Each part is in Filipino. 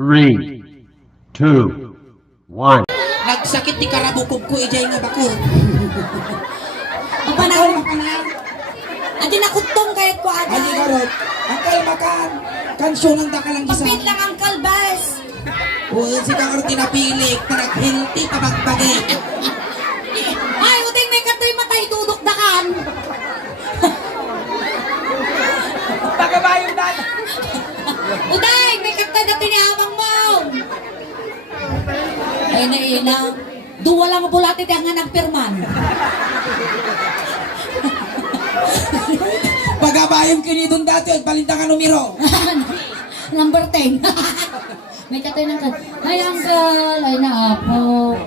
3, 2, 1. Nagsakit ti karabukog ko, ijay nga bako. Ang panahon, adi nakutong kahit ko Ay, agad. karot. Angkal makan. Kansyon ang dakalang gisa. Papit lang ang kalbas. O, si karot tinapilik. Tanaghilti pabagbagi. Ay, uting may katoy matay dudukdakan. Pagabayong dana. Uday, may katoy na tinihamang mo. Ay, naina. Duwa lang ang bulati di ang nagpirman. Pagabayong kinidong dati at palintangan numero. Number 10. May katoy ng katoy. Ay, uncle. Ay, naapo.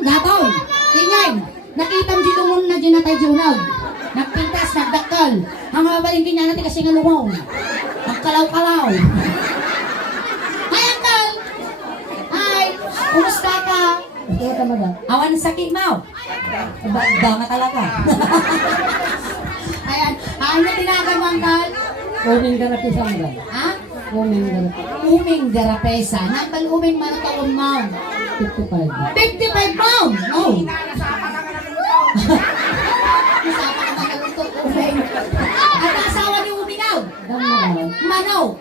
Gatoy. Tingay. Nakita mo dito muna na dinatay junag. Nagpintas, nagdakal. Ang mabaling kanya natin kasi nga lumaw. Ang kalaw-kalaw. Ay, uncle. Ay, kumusta ka? Ito talaga. Awan ng sakit mo. Dama talaga. Ayan. Ano tinagan mo, uncle? Uming garapisa mo ba? Ha? Uming garapisa. Uming garapesa. Nakal uming manatawang mo. 55. 55 pound! Oh! Kasama ka magalutong uming. At asawa ni Uminaw? Dami na ba? Manaw!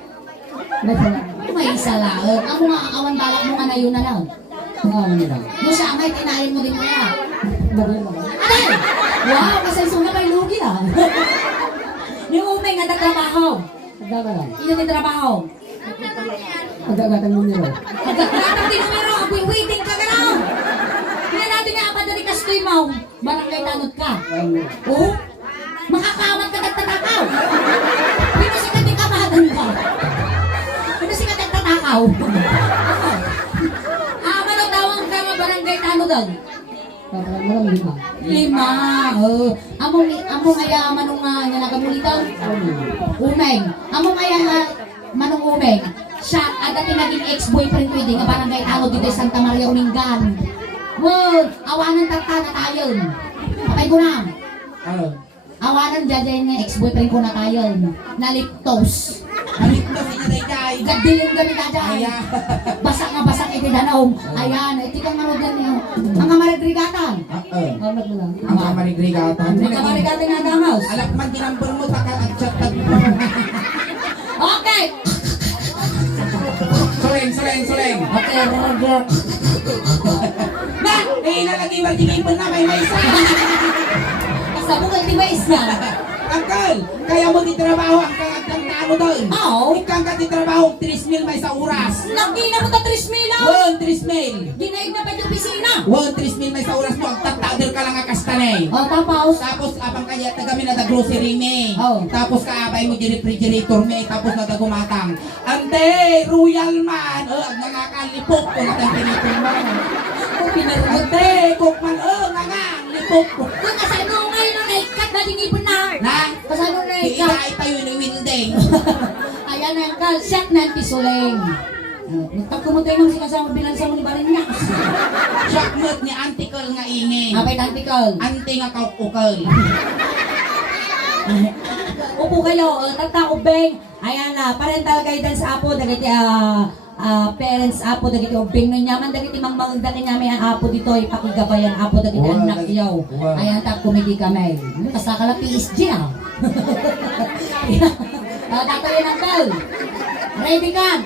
Masala. May isa laon. Ang mga awan balak mo nga na yun na lang. Ang nila. Mo siya may tinayin mo din mo na. Bagay ba? Ay! Wow! Kasenso na may lugi ah. Yung uming nga nagtrabaho. Agdaga lang. Ino din trabaho. Agdagatan mo nila. Agad-agad din numero. Ako'y waiting ka gano'n. Kaya natin nga apa dari kastoy mo. Barangay tanod ka. Oh? Makakawan ka nagtatakaw. Pino si kating kamahagan ka. Pino si kating tatakaw. Mano tawang ka nga barangay tanod daw. Parang maram lima. 5. Oh. Among aya manong nga nagamulitan. Umeng. Among aya manong umeng. Siya ada naging ex-boyfriend ko nga barangay tanod dito sa Santa Maria Umingan. Wow, awanan tata na tayo. Apay ko na. Awanan dyan nga ex-boyfriend ko na tayo. Naliptos. Alit na pinadayday. Gadiling gami ka dyan. Basak nga basak iti danaw. Ayan, iti kang marugan niyo. Mga marigrigatan. Amat mo lang. Ang kamarigligatan. Mga marigrigatan nga damaws. Alak man dinambor mo, taka-agsat. Okay. Soleng. Okay, Roger. Na! Eh, nalagay ba tinipon na may isa? Kasabong ang tibais niya. Angkal, kaya mo titrabaho ang kagagtang doon. Oo. Ikang ka titrabaho 3,000 may sa oras. Lagi na mo ta 3 mil. 3,000. Ginaig na pa yung opisina. 3,000 may sa oras mo. Ang tatadil ka lang ang kastanay. O, tapos. Tapos abang kaya tagamin na da grocery me. Oh. Tapos kaabay mo di refrigerator me. Tapos na da gumatang. Ante, royal man. Ang nangakalipok ko na da tinipon mo. Ante, cookman. Nangalipok ko. Kung kasano ngayon na naikat na dinipon na. Na? Kasano na naikat. Iihay tayo ni Wilding. Ayan na ang kalsyak na antisuleng. Nagpagkumutoy nung sikasama bilang sa muli barin niya. Shakmut ni antikal nga ingin. Abay tantikal. Ante nga kaukukal. Upo kayo, tagtaubeng. Ayan na, parental guidance apo, dagiti parents apo, dagiti ubeng na nyaman, dagiti mangmang dagiti namin ang apo dito, ipakigabayan apo, dagiti anak yaw. Ayan, tak kumiti kami. Kasakala PSG ah. Tatayin ang bell. Ready ka?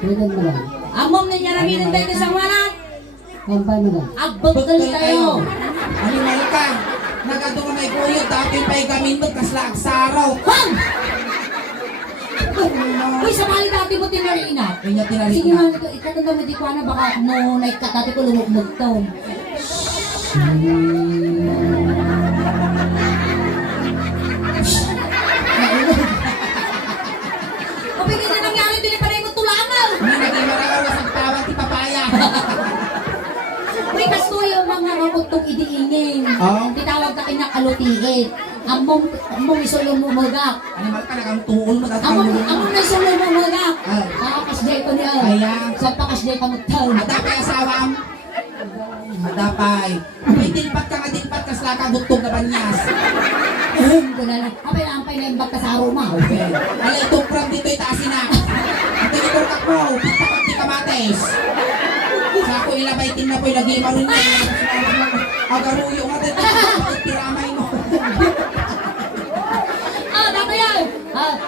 Pwede mo lang. Amom na niya ramin tayo sa walat. Kampay mo lang. Agbagdal tayo. Animal ka. Nagadong may kuyo, dati pa'y gamin mo, kasla aksaraw. Hang! Uy, sa mali dati mo tinarina. Kanya tinarik Sige na. man, ikatanda mo di ko na baka no, naikat dati ko lumugmug to. Kapag na nangyari, din pa rin mo tulangal. Hindi naging mararawas ang tawag ti papaya. Uy, kasto yung mga rakotong idiingin. Oh. Titawag ka kanya kalutiit. Among isulong mo magak. Animal ka, nagamtuon mo. Among na isulong mo magak. Ah. Kasday ko niya. Ayan. Sa pakasday ka magtaw. Adapay asawam. Adapay. May dilpat ka nga dilpat, kasla ka butog na banyas. Ko na lang. Apay na ampay na yung bagka sa aroma. Okay. Alay, tukram dito itaas na. Ito yung turkak mo. Kita pag di ka Martes. Sa ako ilabay na po lagi mo rin niya. Agaruyo nga dito. Tiramay mo. Dato yan.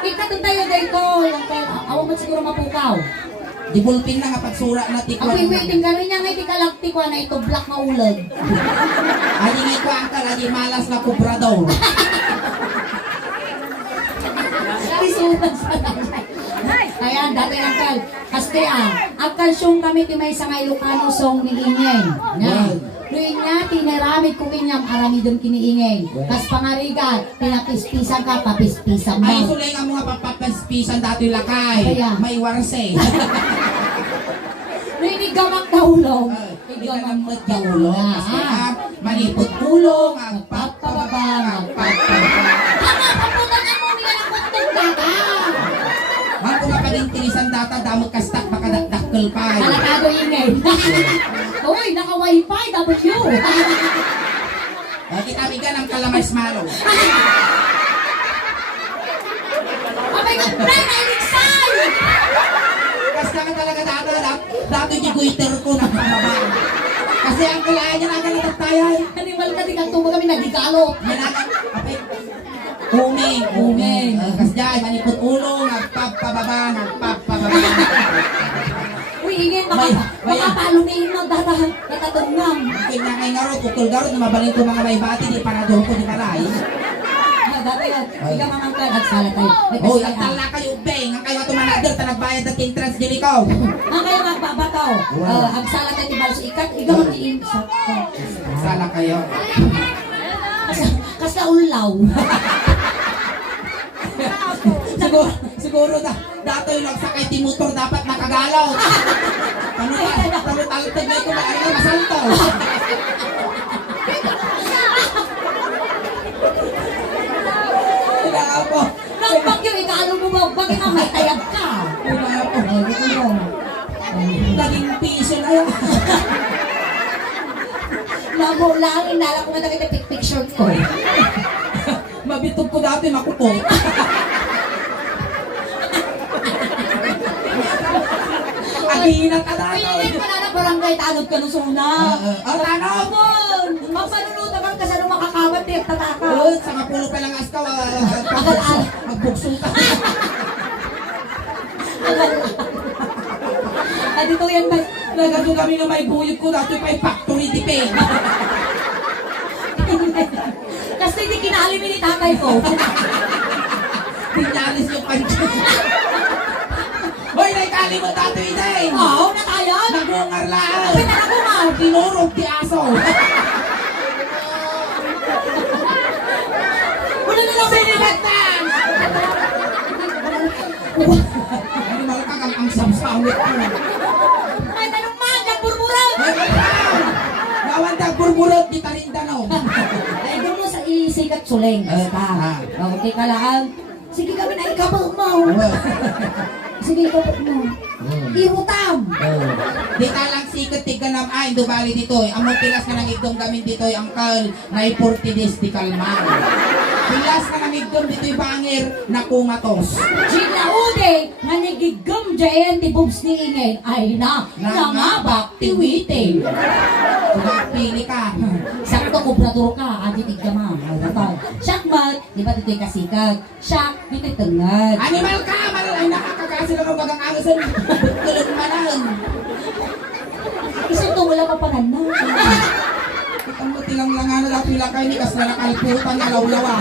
Ikatong tayo dito. Awa mo siguro mapukaw. Di bulpin na nga pagsura na tikwan. Ako'y waiting gano'n niya ngay tikalagti ko na ito black na ulag. Adi ngay ko ang kalagi malas na kubrador. Isuban sa nanay. Ayan, dati angkal. Kasi ang kalsyong kami ti may sangay Ilocano song ni Ingeng. Luin nga, tinaramid ko kinyam, aramidon kiniingeng. Kas pangarigat, pinapispisan ka, papispisan mo. Ay, sulay nga mga papapaspisan dati lakay. Kaya? May warse. Luin igamak na ulong. Hindi ka nang magkaulo. Kasi malipot ulong, agpapababang, agpapababang. Ama, paputan mo nila ng puntong data. Ang kung kapaling tinisan data, damot kastak, makadakdakkel pa. Alakado Ingeng. Uy, naka-wifi, W. Kita bigan ng kalamas malo. Oh my God, Bray, na-elixay! Kasi nga talaga dati yung Twitter ko na pababa. Kasi ang kalayan niya nagalatat tayo. Animal ka din, tumo kami nagigalo. Uming. Kasi dyan, manipot ulong, nagpapababa. Uy, ingin, makapalungin mo, dadahan, natatungang. Kaya nga nga ro, tukul garot na mabaling ko mga may bati, di para doon ko di palay. Dati yan, ikaw mamangkal, agsala tayo. Oh, ang tala kayo, beng. Ang kayo tumanader, tanagbayad at entrance din ikaw. Ang kayo magbabataw, agsala tayo di balos ikat, ikaw mag-iin. Sala kayo. Kas na ulaw. Siguro dato yung nagsakay ti motor dapat nakagalaw. Talutag na ito masalto. Kaya po. Nang bagyo, ikalo mo ba? Bakit nga may tayag ka? Kaya po. Naging piso na yun. Lang, inala ko nga nakita picture ko. Mabitog ko dati makupo. Agina ka dati. Piliin pa na barangay, tanod ka nung suna. Tanod! Magpanunutan ka sa nung makakawat eh, tataka. Sa kapulo pa lang askaw, magbukso ka. Dito yan, mas. Nagado kami na may buyog ko, dati pa yung factory di pay. Kasi hindi kinalimin ni tatay ko. Pinalis yung panchay. Hoy, naikali mo dati ito Oo, na tayo. Nagungar lang. Kapit na nagungar. Tinurog ti aso. Wala na lang Sinilatan! Ano malakag ang samsawit ko. May tanong magang burburang. Nawandag burburot di Tarindano. Ay, doon mo sa isikat suleng. Okay ka lang. Sige kami na ikabal mo. Sige ikabal mo. Irutam. Di talang sikat ti ganam ay dubali dito. Amo pilas na nangigdong gamin dito angkal na 40 days di kalman. Pilas na nangigdong dito bangir na kumatos. Ginaude, nanigigam dyan ti Bobs ni Ingay ay nangabak ti witing. Pili ka. Sakto kubrador ka, adi tigama. Shakmat, di ba dito'y kasikag? Shak, dito'y tengad. Animal ka! Ay nakakakasi lang ang bagang agasan. Tulog malang. Isang to wala pa panana. Ang mutilang lang nga na pila kayo ni kas na nakalputan na lawlawa.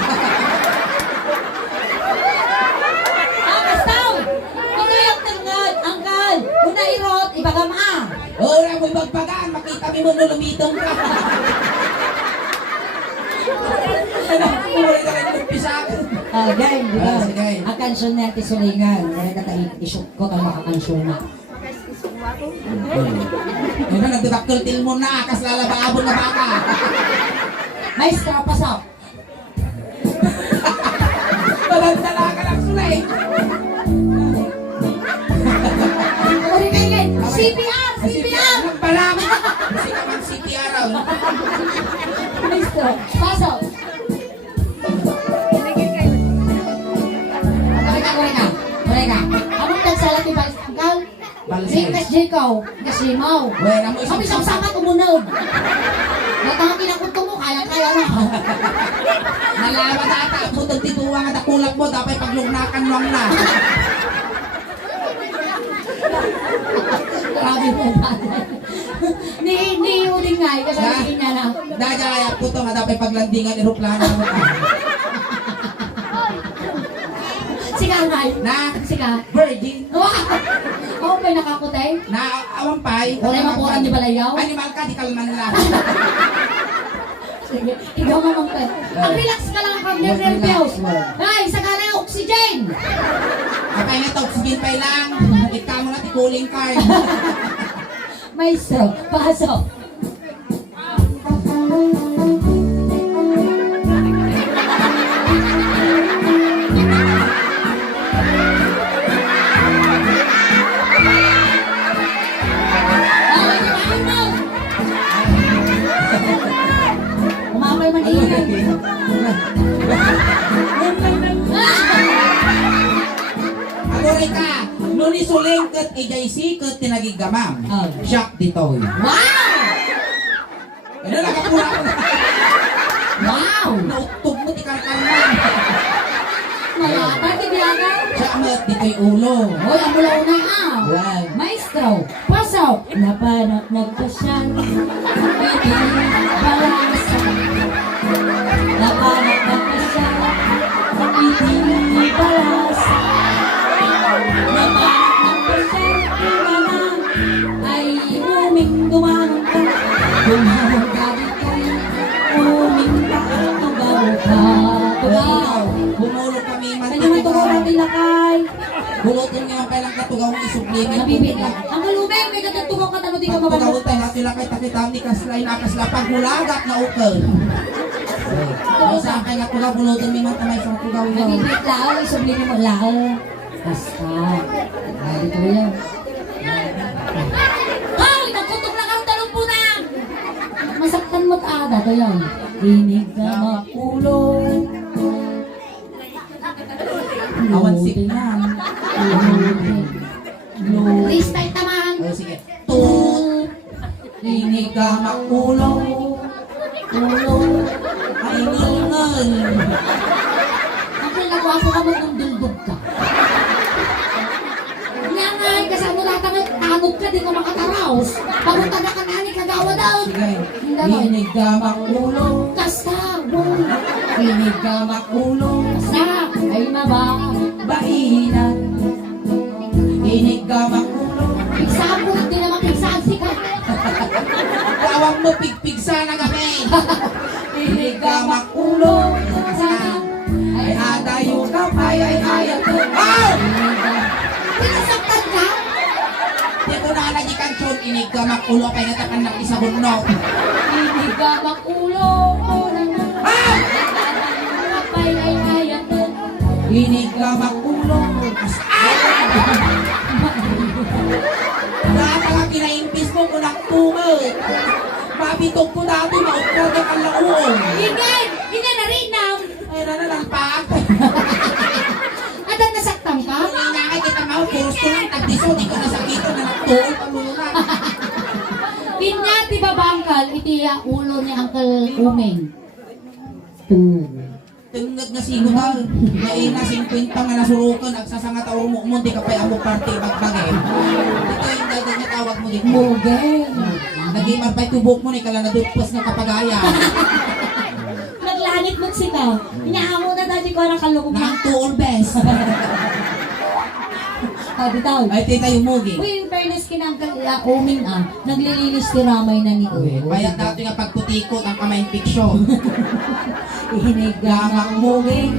Bastaw! Kuna yung tengad, angkal. Kuna irot, ibagama. Ora mo ibagbagaan, makita mo mo lumitong ka. Ano, umuli ka lang magpisak. Game, di ba? Sige. Ang kansyon na tisulingan. Dahil katay, isok ko ang makakansyon na. Ano, nagdadakkel mo na, kas lalabaabon na baka. Maestra, pasok. Babagdala ka lang sulay. Uri kayo, CPR! CPR! Nagbalama. Kasi naman CPR raw. Maestra, pasok. Kureka. Among nagsalat ni Vice Angkal? Ringkas Jikaw, kasi mau. Weh, namu Kami isang sama tumunog. Natangin ang kunto mo, kaya-kaya na. nalaman na ata mo itong tituwa nga takulak mo, dapat paglugnakan lang na. Grabe mo ba? Ni uling nga, kasi hindi niya na. Dajaya po ito nga dapat paglandingan eroplano mo ka. Sika nga, Na, sika. virgin, Wow! Ako ba'y nakakutay? na awampay. Wala yung mapuran ni Balayaw? Animal ka, di kalman lang. Sige, ikaw mamang pe. Ang relax ka lang kang nervyos. Ay, saka na yung oxygen. Kapay nga ito, oxygen pa lang. Ikaw mo na, tikuling card. Maestro, pasok. Umamay man iyan. Agoray ka, nuni suling kat ijay kat tinagigamam. Oh. Siyak dito. Wow! Ano lang kapura ko na. Wow! Nautog mo, di karkarman. Malapad, ibiyagan. Siyak mo, dito'y ulo. Hoy, ang mulaw na ah. Wow. Maestro, pasok! Napanap nagpasyan, hindi balasa. Napanap nagpasyan, hindi balasa. Napanap nagpasyan, mana ay uming-dumanong ka. Dumanong ka dito, uming ka, tugaw ka, tugaw. Bumulog kami man. Kanya may tugaw natin lakay. Bulutong niyo pa lang katugaw ng isublimin. Nabibig ka. Ang malumeng, may katutugong ka tamo di ka Pagtugaw mabalot. tayo natin lang kay takitam ni Kaslay na kaslapag hulagat na ukol. Kung saan kay nga tugaw, bulutong niyo man tamay sa tugaw niyo. Nabibig lao, isublinin mo lao. Basta. Ay, dito yan. Hoy! Nagkutok na kang talumpunan! Masaktan mo't ada, to yan. Dinig ka makulong. Awan signal. Freestyle taman. O sige. Tut. Inig ka makulong. Tulong. Ay ningol. Ang nagawa ko ka mo kung duldog ka. Nga nga, kasama lahat ang anod ka, di ka makataraos. Pagunta na ka na ni kagawa daw. Sige. Inig ka makulong. Kasabong. Inig ka makulong. Sa ay Bainan. Inig ka makulong. Pigsabong, di naman pigsasi ka. Kawang mo pigpigsa na kami. Inig ka makulong. Ay adayo ka pay ay ayat ko. Ah! Pinasaktan ka? Di ko na nagikan chon. Inig ka makulong. Pay natakan ng isabon no. Hindi ka makulong. Ah! Kapay ay ayat ko. Inig ka makulong. Ah! Lahat ang kinaimpis mo kung naktungot. Mabitog ko dati, maot ko na kalauon. Ingay! Ingay na rin na! Ay, nanalampak. At nasaktan ka? Kung inakay kita mga puros ko lang tagdiso, di ko nasakito na naktuon palunan. Pinyati ba bangkal, itiya ulo ni Uncle Umeng. Tungod nga sigo dal. Naina 50 nga nasurukan, agsasanga tauro mo mo, di ka pa'y amo party bagbagay. Ito yung dagat niya tawag mo dito. Mugeng! Nag-imar pa'y tubok mo ni kala nadupos ng kapagaya. Naglangit mo sika. Inaamo na dati ko ang kalugong Nang tuol best. bitaw. Ay, tita yung mugi. Uy, in fairness kinangkal Umeng naglilinis si Ramay na ni Uy. Kaya dati nga pagputikot ang kamay fiksyon. Hinigang ang muging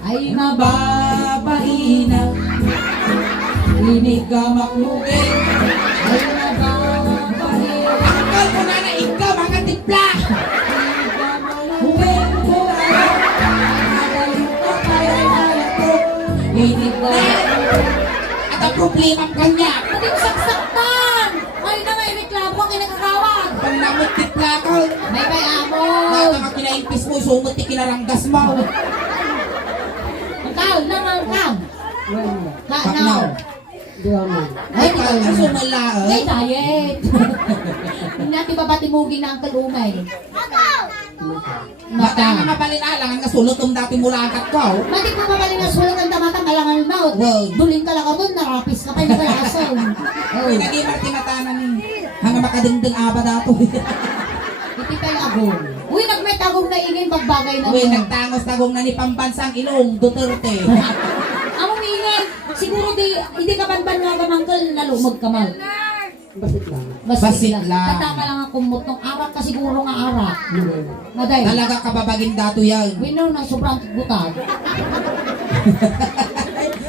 Ay mababaina. Hinigang ang muging ay nababae. akal ko na na ikaw mga tipla. Muging muging adayo ka kaya kaya ko. Hinigang at ang problema ang kanya. Pati ko saksaktan! Ay na may reklamo ang kinakakawag. Pag namot tipla ka, May amo. nata ka kinaimpis mo, sumot ti kinaranggas mo. Ikaw, naman ka. Pak Kanaw. now. Di ba man? Ay, sumala, Ay, diet. Hindi natin babatimugin na ang kalumay. Bata nga mapalinalangan nga sulot kung dati mulakat ko. Mati ko mamaling na sulat ang tamatang alangan maut. Wow. Duling ka lang ka doon, narapis ka pa yung nagalason. Uy, naging martimatanan ni. Hanga makadingding aba dato. Iti tayo agong. Uy, nagmay tagong na ingin pagbagay na Uy, mo. nagtangos tagong na ni pambansang ilong, Duterte. Among ingin, siguro hindi ka banban mga kamangkal, nalumog ka mal. Basit lang. Basit lang. Tataka lang ang kumot ng arak ka siguro nga arak. Maday. Talaga kababagin dato yan. Winner ng sobrang butag.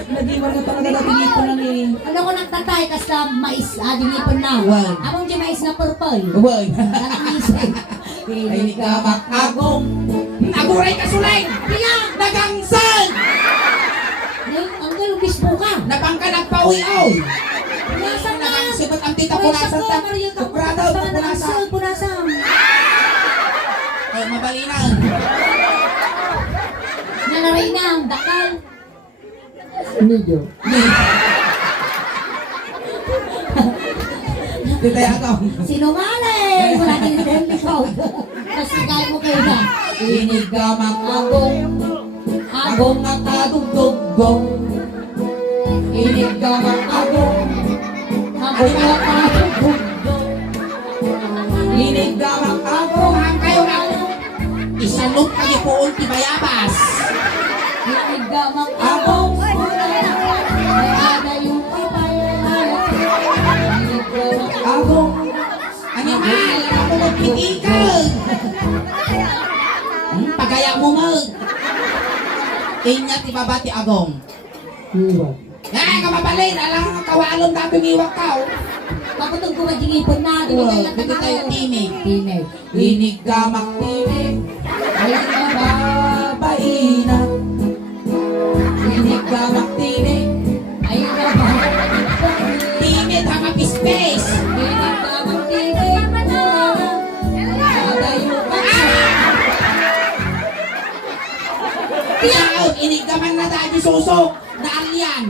Nag-iwan na talaga natin ito na ni. Ano ko nagtatay kas na mais, dinipon na. Wow. Among di mais na purple. Uy. Nananisip. Ay, ni ka makagong. Naguray ka sulay. Kaya, Nagangsan. ang galubis mo ka. Napangka nagpawi-aw. Punasan na. Sibot ang tita punasan ta. Kuprado, punasan. Punasan. Ay, mabalina. Nanaray na ang dakal. Medyo. Tita ako. Sinungaling! Wala din din ikaw. Kasi kaya mo kayo na. Inigamang agong. Agong at kadugdugong. Inigamang agong. Agong at kadugdugong. Inigamang agong. Ang kayo na. Isalot kayo po ulti bayabas. Inigamang Agong. May ada yung papaya. Inigamang Agong. Animal. Ako magpitikan. Pagaya mo mag. Inya ti babati agong. Iwa. Yan ka mabalin. Alang kawalong dati miwak ka. Kapatong ko magigipon na. Di ba kayo lang Dito tayo timig. Tinay. Inigamak timig. Ay nababaina. Inigamak timig. Ay, naba. Timid ang space. Inigamang tingin. Adayo ka. Tiyaw, inigaman na dati susok. Na alyan.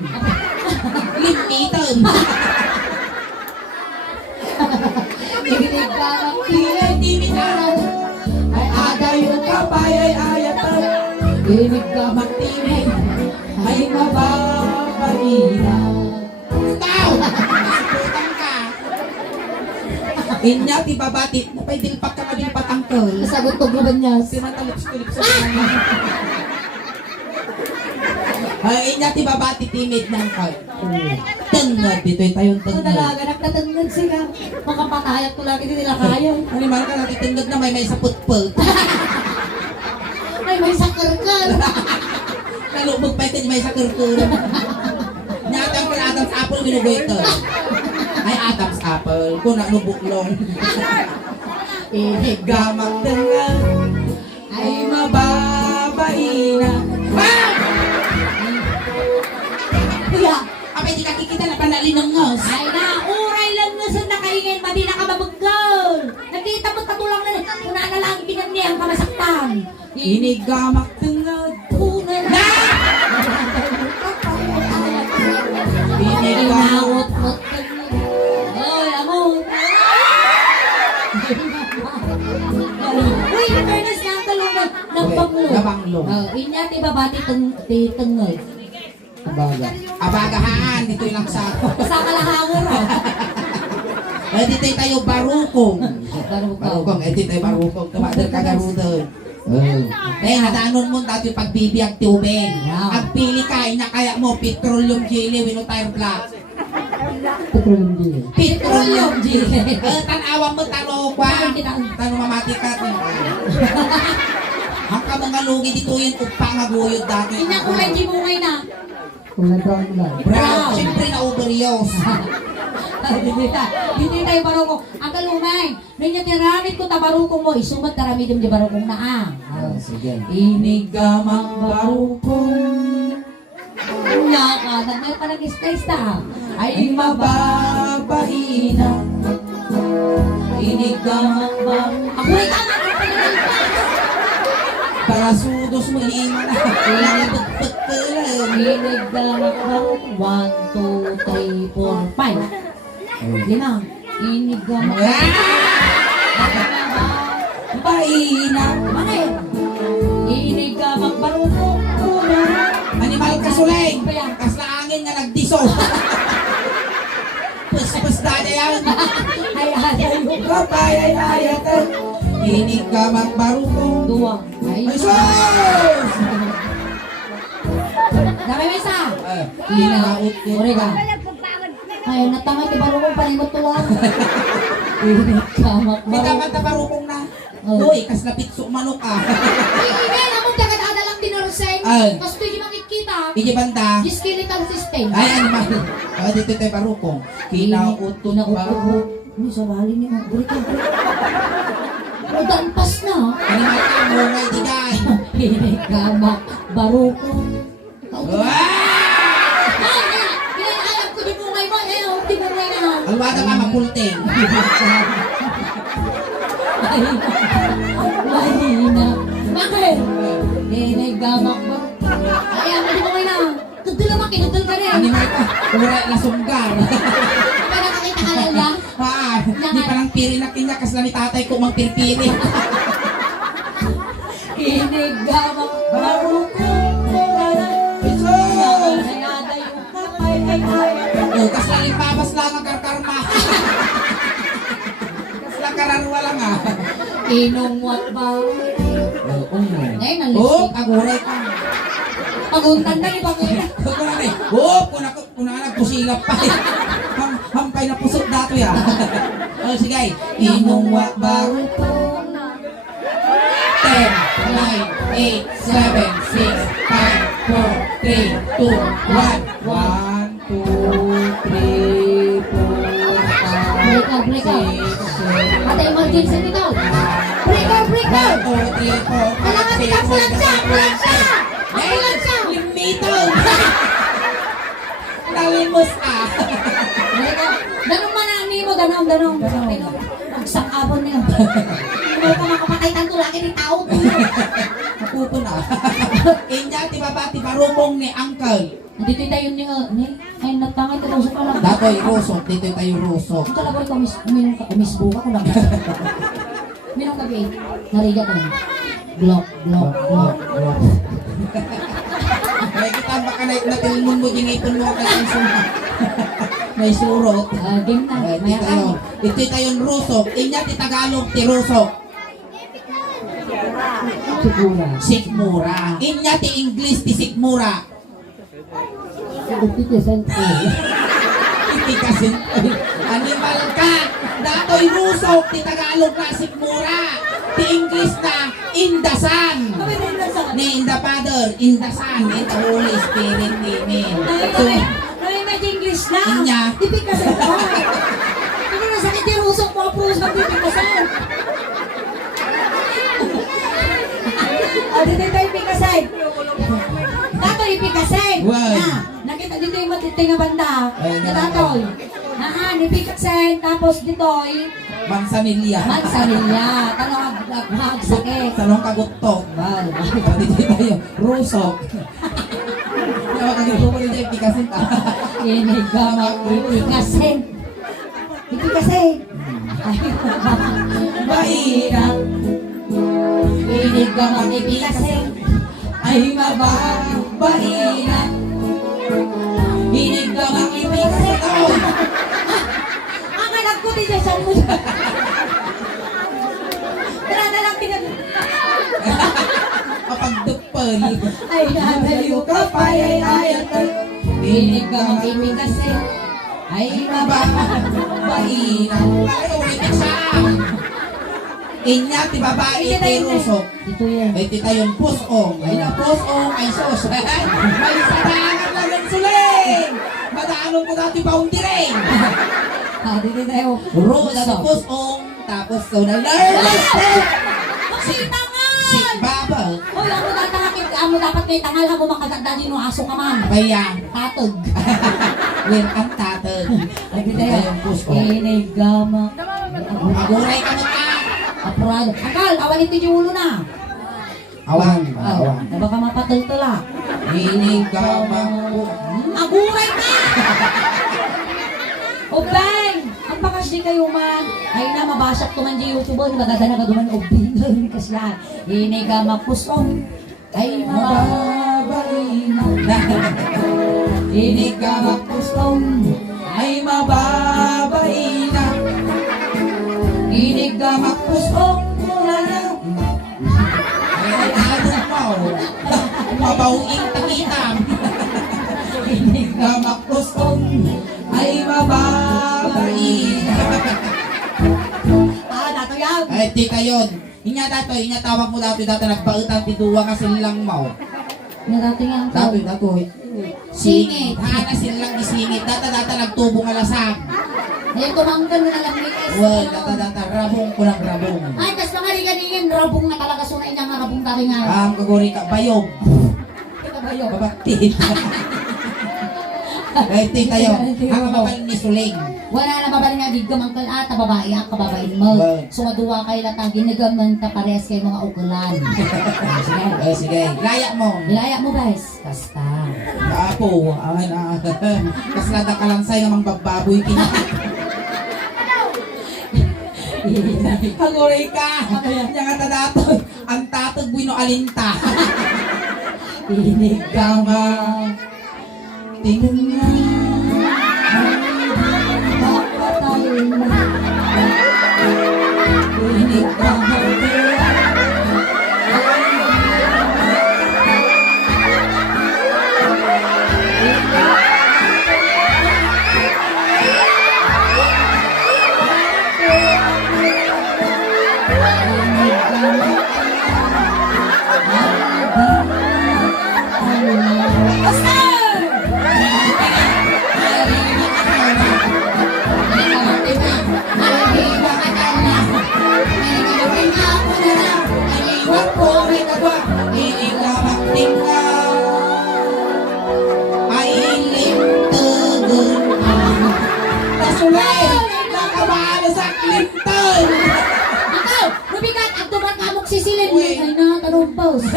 Limitan. Inigamang Timid, timid na. Ay adayo ka pa ay ayatan. Inigamak timid. Ay mababaina. Tao! Putang ka. Inya, ti babati. Napaydilpak ka madilpat angkol. Sagot ko ba niya? Simatalips-tulips sa kanya. Ay, inya, ti babati. Timid ng angkol. Tengad. Dito yung tayong Ang tengad. dalaga, nagtatangad sila. Makapatayat ko lagi din nila kaya. Animal ka natin tengad na may sa putput. Ay, may sakarkal. Nalubog pa ito may sa kurkura. Nyatang ko Adam's apple binugoy ito. Ay, Adam's apple. Kung nanubuklong. Inigamang tengad. Ay mababaina. Ah! Kuya, Apay, di nakikita na panalin ng ngos. ay na, uray lang nga sa nakaingin, madi na ka mabaggal. Nakita mo tatulang na, kuna na lang pinaniyang kamasaktan. Inigamak tengad. Una na. Na! Inigamak. Inawot-wot ka niya. Ay, amot. Uy, in fairness na ang talungan ng banglo. Nabanglong. Inya, tibabati tengay. Abaga. Abagahaan, dito lang sa Sa kalahawor, Eh, dito tayo barukong. Barukong. Barukong, eh, dito tayo barukong. Tumadal ka garudo. Eh, nadanon mo dati pagbibiyag ti Uben. Yeah. Ang pili ka, inakaya mo, petroleum jelly, wino tire black. Petroleum din. Petroleum jelly. Tanawa mo, tano kwa. Tanong kita. Tano mamati ka. Ang ka mga lugi dito yun, upa nga guyod dati. Inya kulay gibungay na. Kung nag-brown lang. Brown, siyempre na overuse. Hindi tayo barukong. Ang kalumay, nung yung tiramit ko tabarukong mo, isumat taramidim di barukong na ah. Sige. Inigamang barukong. Unya ka, nagmay pa nag-space ta. Ay mababaina. Inigamang barukong. Ako ay tama ka pa Parasudos mo, iiman na. Nakapagpag ka lang. Inig gamak barukong. 1, 2, 3, 4, 5. Lima. Inig gamak Baina. Manay. Inig gamak barukong. Animal kasuleng. Kaya. Kaslaangin nga nagdiso. Pus-pus na yan. Ay, yung Kapay ay ayatan. Inig ka magbarukong. 2. Ay, Ay, sus! Dami may isa. Inaot ko. Ore ka. Ay, natangay ti barukong paningot tuwang. Inig gamak May barukong. dapat na barukong na. Oh. Uy, kas napitso manok ka. Ine, namang dagat-ada lang dinarusay. Ay. Tapos pwede makikita. Iji banta. Skeletal system. Ay, animal. Dito tayo barukong. Kinaot ko na barukong. Ano sa bali niya? Buri ka. Dampas na. Animal ka mo ngay digay. Hinigama. Baruko. Wow! Alam ko din mo ngayon mo. Eh, hindi mo rin na. Alwada ka mapulting. Mahina. Bakit? Hinigama. Ay, hindi mo ngayon na. Tudul naman, kinudul ka rin. Animal ka. Ura na sunggar. Para nakita ka lang lang. Di pa lang piri na kinyakas na ni tatay ko mang pirpiri. Hinigama. Baruko. Hayada yung kapay ay ay. Kas na limpabas lang ang karkarma. Kas lang kararwa lang ah. Inungwat ba? Oo. Ngayon, ang Oh, lipstick. aguray ka. Paguntan na ni Panginoon. Kuna na oh, kuna nagpusilap pa. Hampay na pusot dato ya. Oh, sige. Inungwat ba? 10, 9, 8, 7, 6, 5, 4, 3, 2, 1. 1, 2, 3, 4, 5, Break out. 6, 7, Ate, emergency dito. Breaker. 1, 2, 3, 4, 5, Kailangan kita ambulansya. Ambulansya. Limito! Nalimos ka! Ganun man ang nimo, ganun. Pagsakabon niya. Hindi ka makapatay tanto laki ni tao. Napupo na. Inya, ti barumong ni Uncle. Dito tayo ni ay natangay ko sa pala. Datoy, rusok. Dito tayo rusok. Ang talaga ko miss buka ko lang. Minong gabi, nariga ko. Glock. May kita baka natilmon mo, ginipon mo ka ng suma. May surot. Game na. Maya ka. Ito tayo rusok. Inya, ti Tagalog, ti rusok. Sigura. Sikmura. Inya, ti English, ti sikmura. Iti kasi animal ka. Datoy rusok, ti Tagalog na sikmura. Ti English na indasan. Kami rin na sa Ni in the Father, in the Son, in the Holy Spirit, Amen. So, may English na. Inya. Tipik kasi ito. Ano na sakit yung usok mo, apros na tipik kasi. Dito tayo pikasay. Tato ipikasay. Wow. Nakita dito yung matiting na banda. Ay, Natatoy. Ipikasay. Tapos dito Mansanilya. Mansanilya. Tanong magsakit. Salong kagutok. Bal. Dito tayo, rusok. Kaya makagito ko rin tayo, pikasin ka. Inigamak ipikasay. Ipikasay. Mahirap. Inigamak ipikasay. Ay mababahirap. Hinig ka makipikasay. Ang anak ko din sa mo. Tara na lang pinag... Kapag dupal. Ay, nadayo ka pa, ay ayatan. Hinig ka makipikasay. Ay, Mahirap. Ay, ulitin siya. Inya, ti babae, ti rusok. Ito yan. Ay, ti tayon pusong. Ay, na pusong, ay sos. May sadangan lang ng suling. Madaanon ko dati boundary. Dito tayo. Dati pusong. Tapos sunay nurse. Si tangal! Si Baba. Hoy, ako tatangakit. Amo dapat kay tangal ako makadagdag din yung aso ka man. Bayan. Tatog. Wen ang tatag. Dito Tayo tayo. pusong. Inigamak. Maguray ka mo ka. Apurado. Akal, awan ito yung ulo na. Awan. Oh, na baka mapatultula. Inig ka Aguray ka! O bang! Ang bakas di kayo man. Ay na, mabasak to man di YouTube. Maganda na gaduman o bingon kasi yan. Inig ka mapusong. Ay mababain na. Inig ka Mapusong. ay mababain na. Inig ka makpusong mula na. Ay, nagagod mo. Mabauing takitam. Inig ka makpusong ay mababain na. Dato yan. Ay, di kayon. Inya tawag mo dato nagbautang tiduwa kasi lang mo. Dato yan. Dato. Singit. Hana silang isingit. Data nagtubo nga lasag. Ay, tumanggal mo na lang may Well, data rabong ko ng rabong. Ay, tas mga riganingin, rabong na talaga sunay niya nga rabong tari nga. Kaguri ka, bayog. Ito ba yun? Babaktit. Ay, ti tayo. Ang mabal ni Suling. Wala na babali nga di gamangkal ata babae ang kababain mo. Well. So aduwa kay lata ginagaman ta pares kay mga ukulan. Sige. Sige, layak mo. Ilaya mo guys. Basta. Apo, kaslada ka lang sa'yo ng magbababoy kina. Kaguri ka. Yang nga dato. Ang tatag buwino alinta. Inig ka ba? Tingnan nga. Papatayin mo. Inig ka ba? Basta! Ako! Rubigat! Ang tumat kamok sisilin mo. Uy. Ay na, tanong post.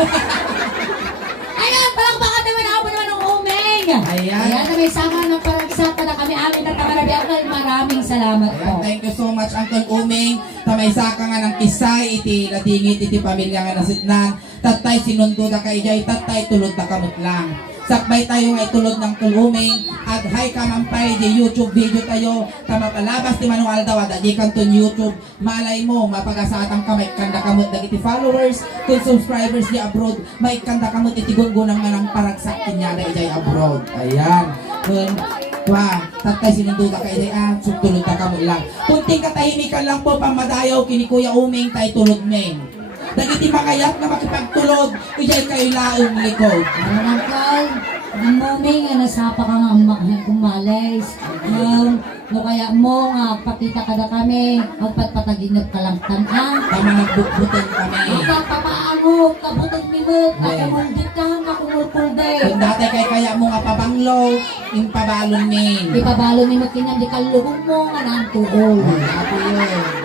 Ayun! Palakpakan naman ako naman ng umeng! Ayan. Ayan na may sama ng paragsata na kami amin at kamarabiyakan. Maraming salamat po. Ayan, thank you so much Uncle Uming. Tamay saka nga ng kisay iti ladingit iti pamilya nga nasitnan. Tatay sinundo na kay Jay, tatay tulod na kamot lang. Sakbay tayo nga itulod ng tuluming at hay kamampay di YouTube video tayo tama palabas ti manual daw at di kanton YouTube malay mo mapag-asatang ka may kanda kamot dagiti followers kung subscribers di abroad may kanda kamot iti gungunang manang paragsak tinya na ijay abroad. Ayan kun tatay sinunduda kay Jay subtulod na kamot lang kunting katahimikan lang po pamadayaw kini Kuya Uming tay tulod meng dagiti mangayat na makipagtulog ijay kayo laong likod. Uncle, ang moming nga nasapa ka nga makahang kumalis. No kaya mo nga pakita ka na kami, magpatpataginap ka lang tanang. Tama nagbukbutan kami. Magpapaango, kabutag ni Mut, kakumundit ka nga kumulpulday. Kung dati kaya mo nga pabanglo, yung pabalon min. Di pabalo ni Mut kinyan, di kalugong mo nga nang tuol. Ako yun.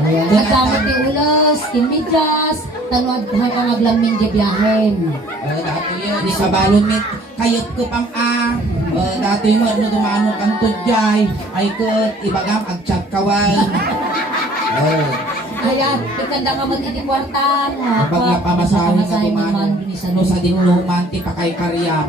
Nagdamot ni ulos, timidyas, tanwad ka nga aglamin di biyahen. Dati yun. Di pabalon min. Kayot ko pang dati yun, ano dumano kang tudjay. Ay ko, ibagam, agchat kawan. Kaya, ikanda ka man iti kwartan. Kapag nga pamasahin nga dumano. No sa dinuluman, ti pakay karyam.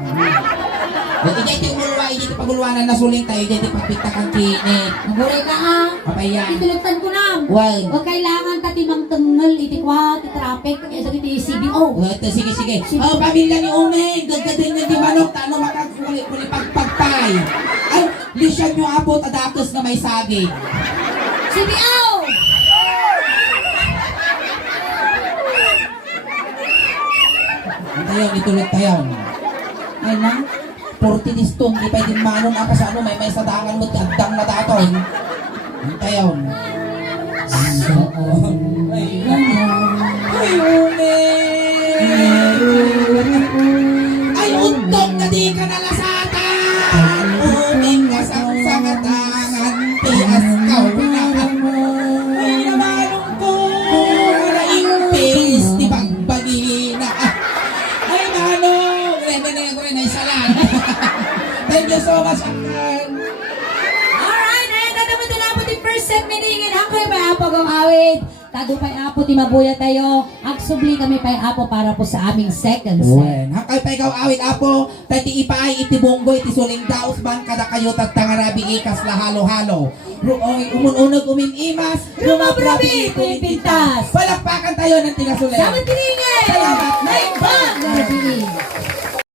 Ijay ti umulwa, ijay ti pagulwanan na suling tayo, ijay ti pagpita kang kinit. Nagulay ka ah. Papayan. Itulutan ko na. Well, Huwag kailangan tatimang tengel, itikwat, itrapik, sa iti CBO. sige. Oh, pamilya ni Umeng, gaggadin nga di manok, tano makakuli pagpagpay. Ay, lisyan nyo abot adakos na may saging. CBO! Tayo, itulog tayo. Ay na, 40 distong, di pa din manon apa sa ano, may sadangan mo, agdang na daton. Tayo. Ay, Umeng! Ay, untog na di ka nalasatan! Umeng nga sang-sangatangan, tias kaw na. Ay, namanong ko, naimpis, di pagbagi may salan. Thank you so much, Uncle. Alright, ayun na naman na po ti first set miningin. Ako yung may apo kong awit. Tado pa'y apo ti mabuya tayo. Agsubli kami pa'y apo para po sa aming second set. Wen, hakay pa ikaw awit apo, tati ipaay iti bonggo iti suling daos ban kada kayo tagtangarabi ikas la halo-halo. Ruoy umununog uminimas, Rumabrabi, pipintas. Palakpakan tayo ng tiga suling. Salamat kiringin! Salamat. Naibang! Garabi!